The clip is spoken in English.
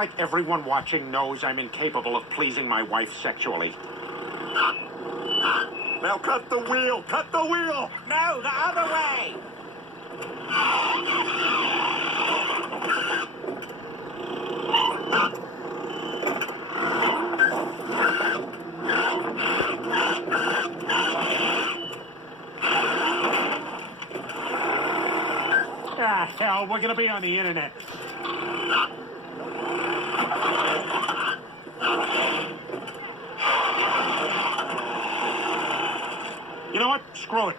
like everyone watching knows I'm incapable of pleasing my wife sexually. Now cut the wheel! Cut the wheel! No, the other way! Ah, hell, we're gonna be on the internet. You know what? Screw it.